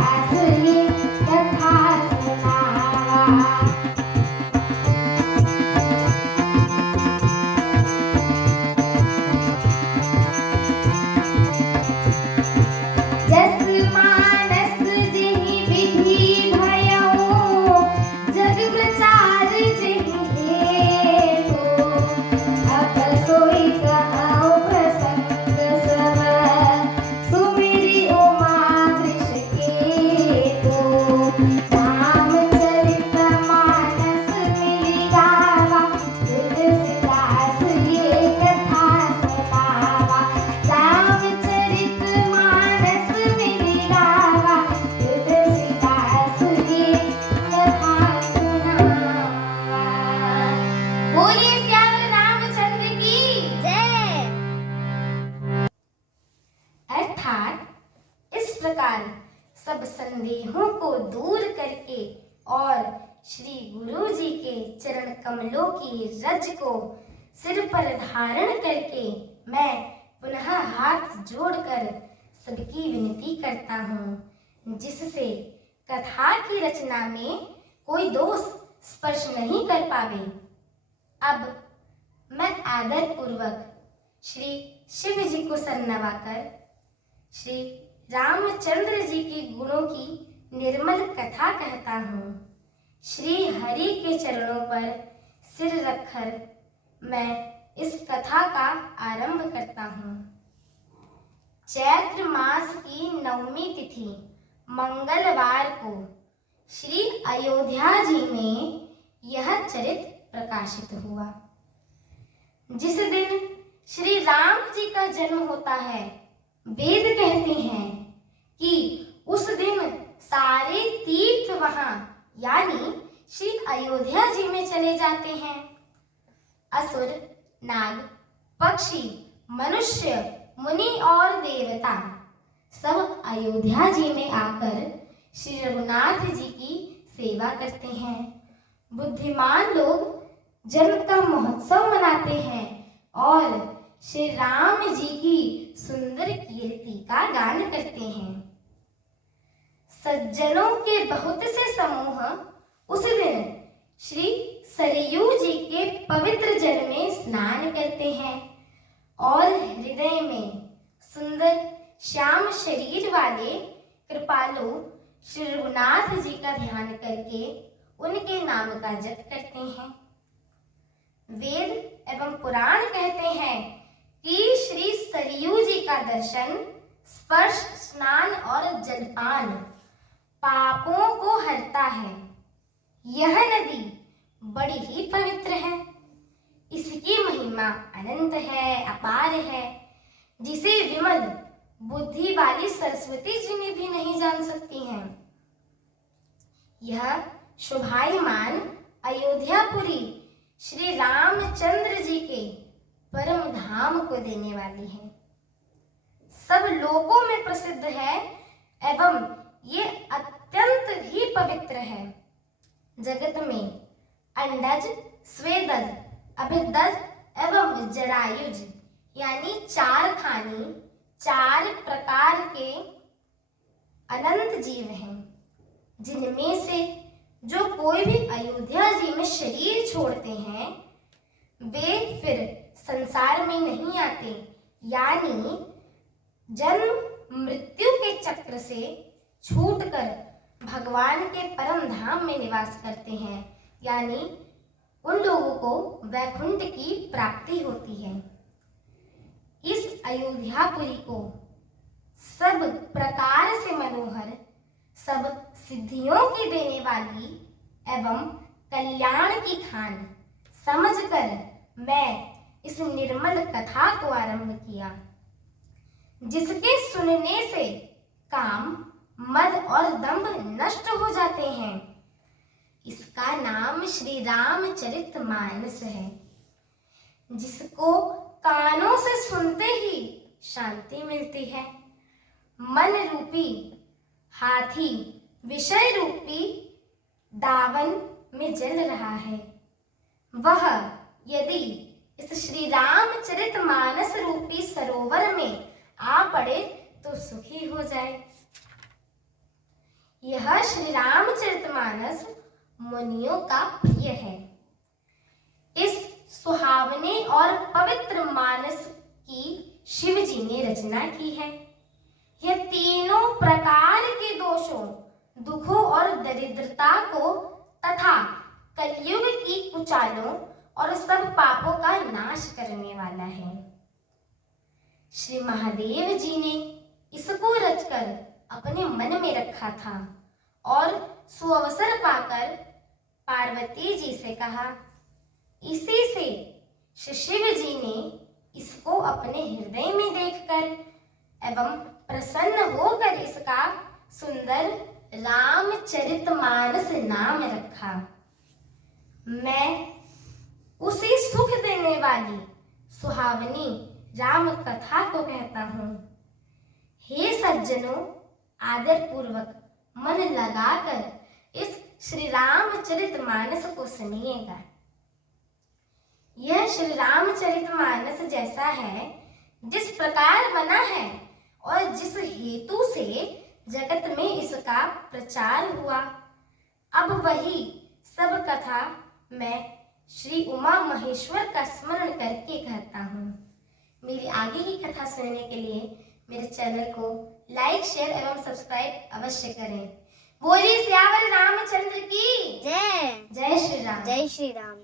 तुलसीदास ये कथा सुनावा। जस मानस जेहि विधि भयउ जग प्रचार जेहि हेतु। अब सोई कहउ प्रसंग सब सुमिरि उमा वृष केतु। रामचरित मानस मिलि गावा तुलसीदास ये कथा सुनावा। रामचरित मानस मिलि गावा तुलसीदास ये कथा सुनावा। बोलिए श्याम रामचंद्र की जय। अर्थात इस प्रकार सब संदेहों को दूर करके और श्री गुरु जी के चरण कमलों की रज को सिर पर धारण करके मैं पुनः हाथ जोड़कर सबकी विनती करता हूँ, जिससे कथा की रचना में कोई दोष स्पर्श नहीं कर पावे। अब मैं आदर पूर्वक श्री शिव जी को सर नवाकर श्री रामचंद्र जी के गुणों की निर्मल कथा कहता हूँ। श्री हरि के चरणों पर सिर रखकर मैं इस कथा का आरंभ करता हूँ। चैत्र मास की नवमी तिथि मंगलवार को श्री अयोध्या जी में यह चरित प्रकाशित हुआ। जिस दिन श्री राम जी का जन्म होता है, वेद कहते हैं कि उस दिन सारे तीर्थ वहां यानी श्री अयोध्या जी में चले जाते हैं। असुर, नाग, पक्षी, मनुष्य, मुनि और देवता सब अयोध्या जी में आकर श्री रघुनाथ जी की सेवा करते हैं। बुद्धिमान लोग जन्म का महोत्सव मनाते हैं और श्री राम जी की सुंदर कीर्ति का गान करते हैं। सज्जनों के बहुत से समूह उस दिन श्री सरयू जी के पवित्र जल में स्नान करते हैं और हृदय में सुंदर श्याम शरीर वाले कृपालु श्री रघुनाथ जी का ध्यान करके उनके नाम का जप करते हैं। वेद एवं पुराण कहते हैं कि श्री सरयू जी का दर्शन, स्पर्श, स्नान और जलपान पापों को हरता है। यह नदी बड़ी ही पवित्र है। इसकी महिमा अनंत है, अपार है, जिसे विमल बुद्धि वाली सरस्वती जी ने भी नहीं जान सकती हैं। यह शोभायमान अयोध्यापुरी श्री रामचंद्र जी के परम धाम को देने वाली है। सब लोकों में प्रसिद्ध है एवं ये अत्यंत ही पवित्र है। जगत में अंडज, स्वेदज, अभिदज एवं जरायुज यानी चार खानी, चार प्रकार के अनंत जीव हैं, जिनमें से जो कोई भी अयोध्या जी में शरीर छोड़ते हैं वे फिर संसार में नहीं आते, यानी जन्म मृत्यु के चक्र से छूटकर भगवान के परम धाम में निवास करते हैं, यानी उन लोगों को वैकुंठ की प्राप्ति होती है। इस अयोध्यापुरी को सब प्रकार से मनोहर, सब सिद्धियों की देने वाली एवं कल्याण की खान समझकर मैं इस निर्मल कथा को आरंभ किया, जिसके सुनने से काम, मद और दंभ नष्ट हो जाते हैं। इसका नाम श्री रामचरित मानस है, जिसको कानों से सुनते ही शांति मिलती है। मन रूपी हाथी विषय रूपी दावन में जल रहा है, वह यदि इस श्री रामचरित मानस रूपी सरोवर में आ पड़े तो सुखी हो जाए। यह श्री रामचरितमानस मुनियों का प्रिय है। इस सुहावने और पवित्र मानस की शिव जी ने रचना की है। यह तीनों प्रकार के दोषों, दुखों और दरिद्रता को तथा कलयुग की कुचालों और सब पापों का नाश करने वाला है। श्री महादेव जी ने इसको रचकर अपने मन में रखा था और सुअवसर पाकर पार्वती जी से कहा। इसी से श्री शिव जी ने इसको अपने हृदय में देखकर एवं प्रसन्न होकर इसका सुंदर रामचरितमानस नाम रखा। मैं उसी सुख देने वाली सुहावनी राम कथा को कहता हूँ। हे सज्जनों, आदर पूर्वक मन लगाकर इस श्री रामचरितमानस को सुनिएगा। यह श्री रामचरितमानस जैसा है जिस प्रकार बना है और जिस हेतु से जगत में इसका प्रचार हुआ, अब वही सब कथा मैं श्री उमा महेश्वर का स्मरण करके कहता हूँ। मेरी आगे की कथा सुनने के लिए मेरे चैनल को लाइक, शेयर एवं सब्सक्राइब अवश्य करें। बोलिए सियावर रामचंद्र की जय। जय श्री राम। जय श्री राम।